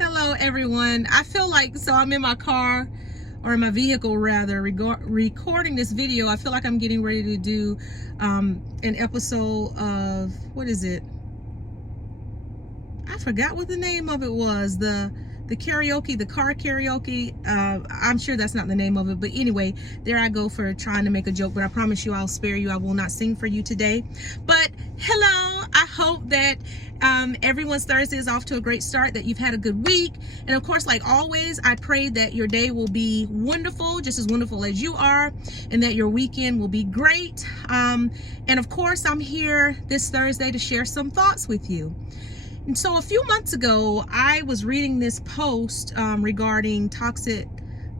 Hello everyone. I feel like, so I'm in my car, or in my vehicle rather, recording this video. I feel like I'm getting ready to do an episode of, what is it? I forgot what the name of it was. The karaoke, the car karaoke. I'm sure that's not the name of it, but anyway, there I go for trying to make a joke, but I promise you I'll spare you. I will not sing for you today. But hello, I hope that everyone's Thursday is off to a great start, that you've had a good week. And of course, like always, I pray that your day will be wonderful, just as wonderful as you are, and that your weekend will be great. And of course, I'm here this Thursday to share some thoughts with you. And so a few months ago, I was reading this post regarding toxic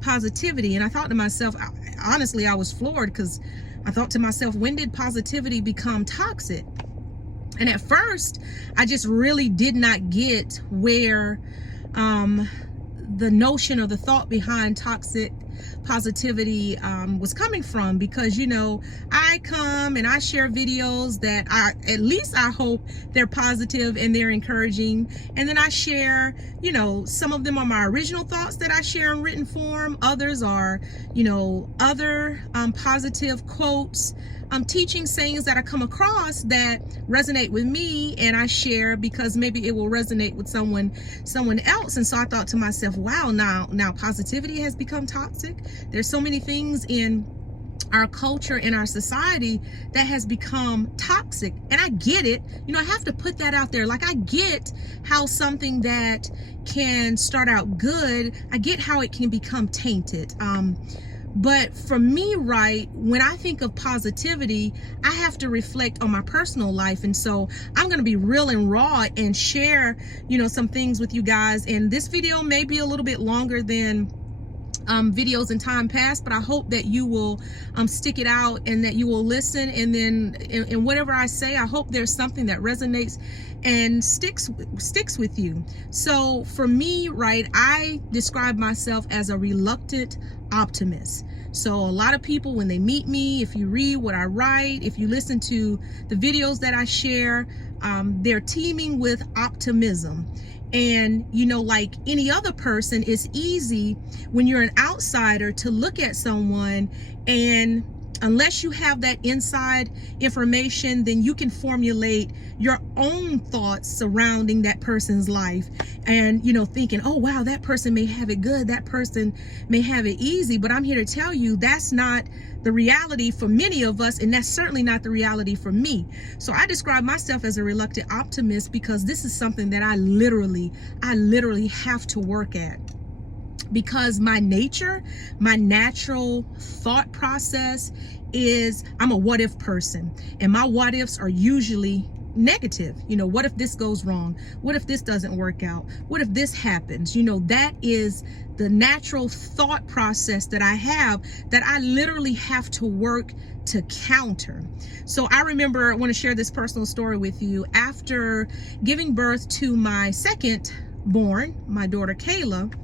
positivity, and I thought to myself, honestly, I was floored, because I thought to myself, when did positivity become toxic? And at first, I just really did not get where the notion or the thought behind toxic positivity was coming from, because, you know, I come and I share videos that at least I hope they're positive and they're encouraging, and then I share, you know, some of them are my original thoughts that I share in written form, others are, you know, other positive quotes, teaching sayings that I come across that resonate with me, and I share because maybe it will resonate with someone else. And so I thought to myself, wow, now positivity has become toxic. There's so many things in our culture, in our society, that has become toxic. And I get it. You know, I have to put that out there. Like, I get how something that can start out good, I get how it can become tainted. But for me, right, when I think of positivity, I have to reflect on my personal life. And so I'm going to be real and raw and share, you know, some things with you guys. And this video may be a little bit longer than videos in time past, but I hope that you will stick it out and that you will listen. And then in whatever I say, I hope there's something that resonates and sticks with you. So for me, right, I describe myself as a reluctant optimist. So a lot of people, when they meet me, if you read what I write, if you listen to the videos that I share, they're teeming with optimism. And, you know, like any other person, it's easy when you're an outsider to look at someone, and unless you have that inside information, then you can formulate your own thoughts surrounding that person's life. And, you know, thinking, oh, wow, that person may have it good, that person may have it easy. But I'm here to tell you that's not the reality for many of us, and that's certainly not the reality for me. So I describe myself as a reluctant optimist because this is something that I literally have to work at. Because my nature, my natural thought process is, I'm a what if person, and my what ifs are usually negative. You know, what if this goes wrong? What if this doesn't work out? What if this happens? You know, that is the natural thought process that I have, that I literally have to work to counter. So I remember, I want to share this personal story with you. After giving birth to my second born, my daughter Kayla,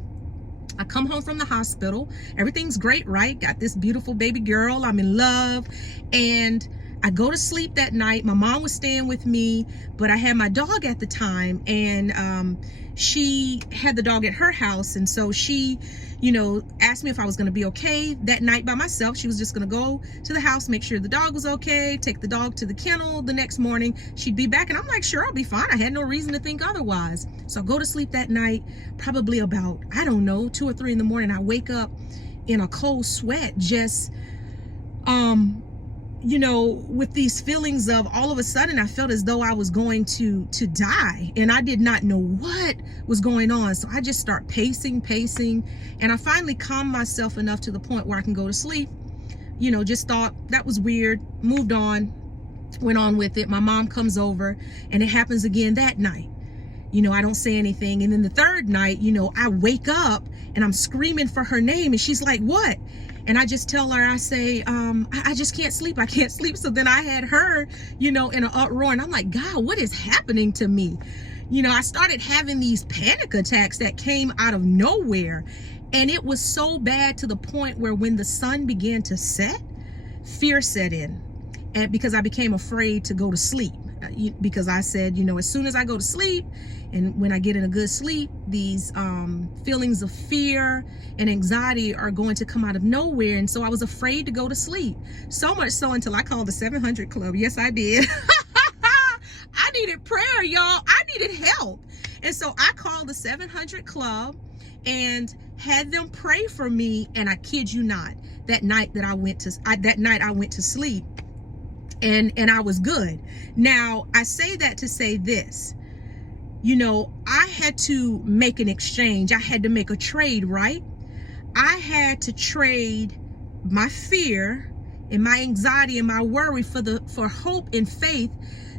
I come home from the hospital. Everything's great, right? Got this beautiful baby girl. I'm in love. And I go to sleep that night. My mom was staying with me, but I had my dog at the time, and she had the dog at her house. And so she, you know, asked me if I was going to be okay that night by myself. She was just going to go to the house, make sure the dog was okay, take the dog to the kennel the next morning. She'd be back. And I'm like, sure, I'll be fine. I had no reason to think otherwise. So I go to sleep that night, probably about, I don't know, 2 or 3 in the morning. I wake up in a cold sweat, just, you know, with these feelings of, all of a sudden I felt as though I was going to die, and I did not know what was going on. So I just start pacing, and I finally calmed myself enough to the point where I can go to sleep. You know, just thought that was weird, moved on, went on with it. My mom comes over, and it happens again that night. You know, I don't say anything. And then the third night, you know, I wake up and I'm screaming for her name, and she's like, what? And I just tell her, I say, I just can't sleep. I can't sleep. So then I had her, you know, in an uproar, and I'm like, God, what is happening to me? You know, I started having these panic attacks that came out of nowhere. And it was so bad to the point where when the sun began to set, fear set in. And because I became afraid to go to sleep. because I said, as soon as I go to sleep and when I get in a good sleep, these feelings of fear and anxiety are going to come out of nowhere. And so I was afraid to go to sleep, so much so until I called the 700 Club. Yes, I did. I needed prayer, y'all. I needed help. And so I called the 700 Club and had them pray for me. And I kid you not, that night I went to sleep, and I was good. Now, I say that to say this, I had to make an exchange. I had to make a trade, right? I had to trade my fear and my anxiety and my worry for hope and faith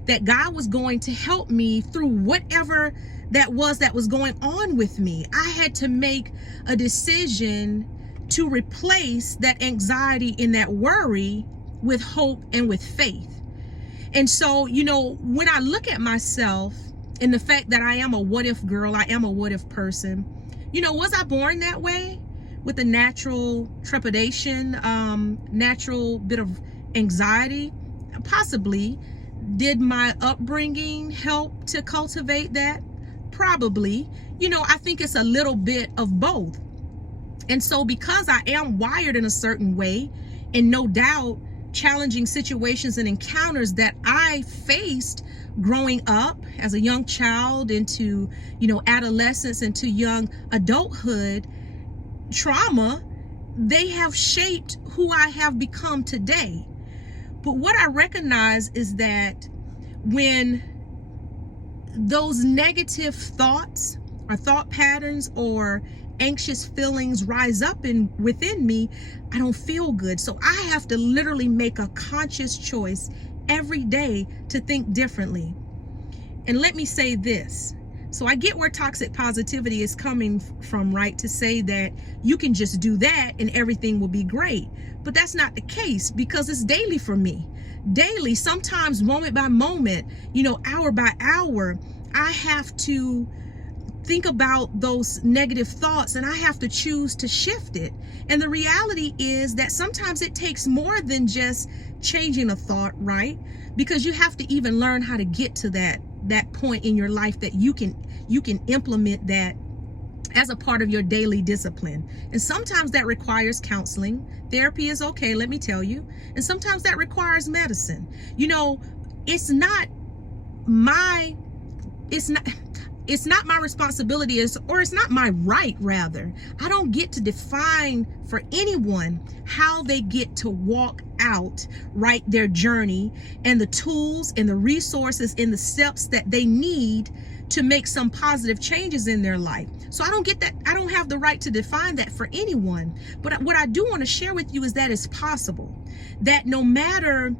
that God was going to help me through whatever that was going on with me. I had to make a decision to replace that anxiety and that worry with hope and with faith. And so, when I look at myself and the fact that I am a what if girl, I am a what if person, was I born that way with a natural trepidation, natural bit of anxiety? Possibly. Did my upbringing help to cultivate that? Probably. I think it's a little bit of both. And so because I am wired in a certain way, and no doubt challenging situations and encounters that I faced growing up as a young child into, adolescence, into young adulthood, trauma, they have shaped who I have become today. But what I recognize is that when those negative thoughts or thought patterns or anxious feelings rise up within me, I don't feel good. So I have to literally make a conscious choice every day to think differently. And let me say this. So I get where toxic positivity is coming from, right? To say that you can just do that and everything will be great. But that's not the case, because it's daily for me. Daily, sometimes moment by moment, hour by hour, I have to think about those negative thoughts and I have to choose to shift it. And the reality is that sometimes it takes more than just changing a thought, right? Because you have to even learn how to get to that point in your life that you can implement that as a part of your daily discipline. And sometimes that requires counseling. Therapy is okay, let me tell you. And sometimes that requires medicine. It's not my responsibility, or it's not my right, rather. I don't get to define for anyone how they get to walk out, right, their journey and the tools and the resources and the steps that they need to make some positive changes in their life. So I don't get that. I don't have the right to define that for anyone. But what I do want to share with you is that it's possible that no matter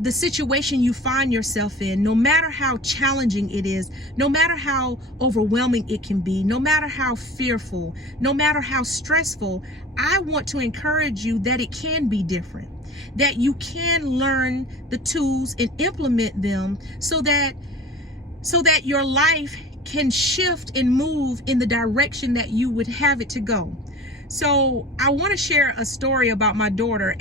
the situation you find yourself in, no matter how challenging it is, no matter how overwhelming it can be, no matter how fearful, no matter how stressful, I want to encourage you that it can be different, that you can learn the tools and implement them so that your life can shift and move in the direction that you would have it to go. So I want to share a story about my daughter.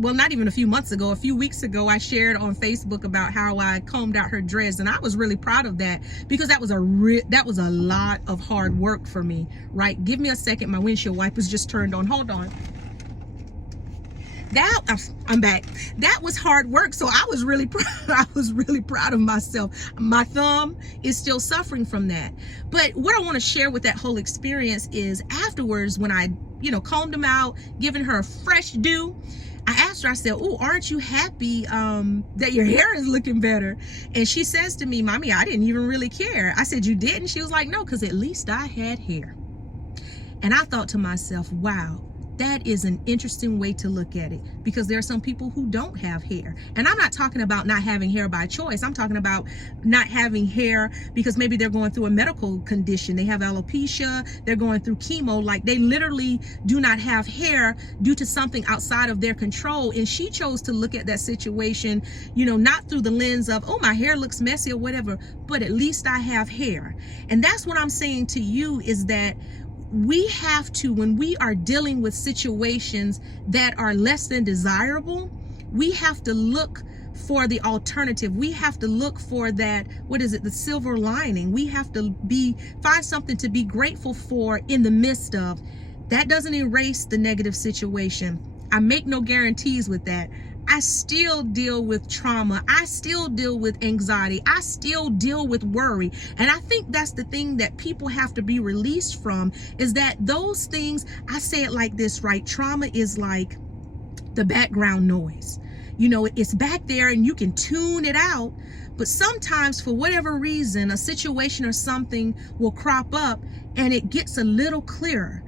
Not even a few months ago, a few weeks ago, I shared on Facebook about how I combed out her dreads, and I was really proud of that because that was a lot of hard work for me, right? Give me a second. My windshield wipers just turned on. Hold on. I'm back. That was hard work. So I was really proud of myself. My thumb is still suffering from that. But what I want to share with that whole experience is afterwards, when I, combed them out, giving her a fresh do, I asked her, I said, "Oh, aren't you happy that your hair is looking better?" And she says to me, "Mommy, I didn't even really care." I said, "You didn't?" She was like, "No, because at least I had hair." And I thought to myself, wow, that is an interesting way to look at it, because there are some people who don't have hair. And I'm not talking about not having hair by choice. I'm talking about not having hair because maybe they're going through a medical condition. They have alopecia, they're going through chemo, like they literally do not have hair due to something outside of their control. And she chose to look at that situation, not through the lens of, oh, my hair looks messy or whatever, but at least I have hair. And that's what I'm saying to you, is that we have to, when we are dealing with situations that are less than desirable, We have to look for the alternative. We have to look for that, what is it, the silver lining. We have to find something to be grateful for in the midst of. That doesn't erase the negative situation. I make no guarantees with that. I still deal with trauma. I still deal with anxiety. I still deal with worry. And I think that's the thing that people have to be released from, is that those things, I say it like this, right? Trauma is like the background noise. You know, it's back there and you can tune it out. But sometimes, for whatever reason, a situation or something will crop up and it gets a little clearer.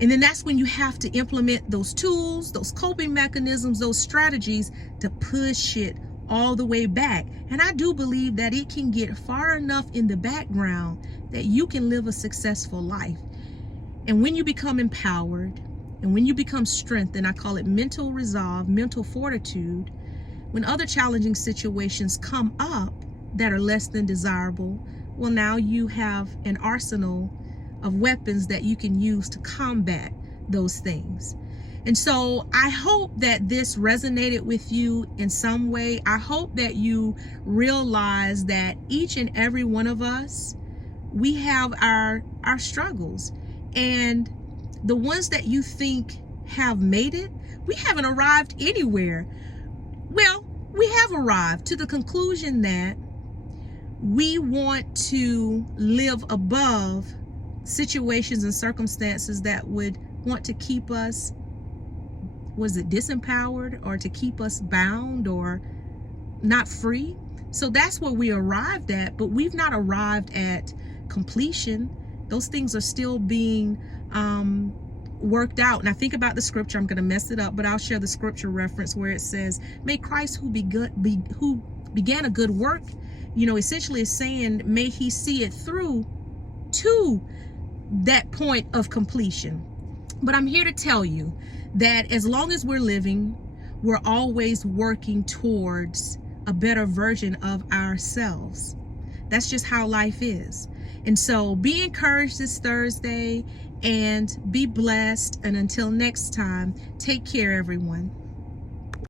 And then that's when you have to implement those tools, those coping mechanisms, those strategies to push it all the way back. And I do believe that it can get far enough in the background that you can live a successful life. And when you become empowered and when you become strengthened, I call it mental resolve, mental fortitude, when other challenging situations come up that are less than desirable, well, now you have an arsenal of weapons that you can use to combat those things. And so I hope that this resonated with you in some way. I hope that you realize that each and every one of us, we have our struggles. And the ones that you think have made it, we haven't arrived anywhere. Well, we have arrived to the conclusion that we want to live above situations and circumstances that would want to keep us, was it disempowered, or to keep us bound or not free. So that's where we arrived at, but we've not arrived at completion. Those things are still being worked out. And I think about the scripture, I'm going to mess it up, but I'll share the scripture reference where it says, may Christ who began a good work, you know, essentially is saying, may he see it through to that point of completion. But I'm here to tell you that as long as we're living, we're always working towards a better version of ourselves. That's just how life is. And so be encouraged this Thursday and be blessed. And until next time, take care, everyone.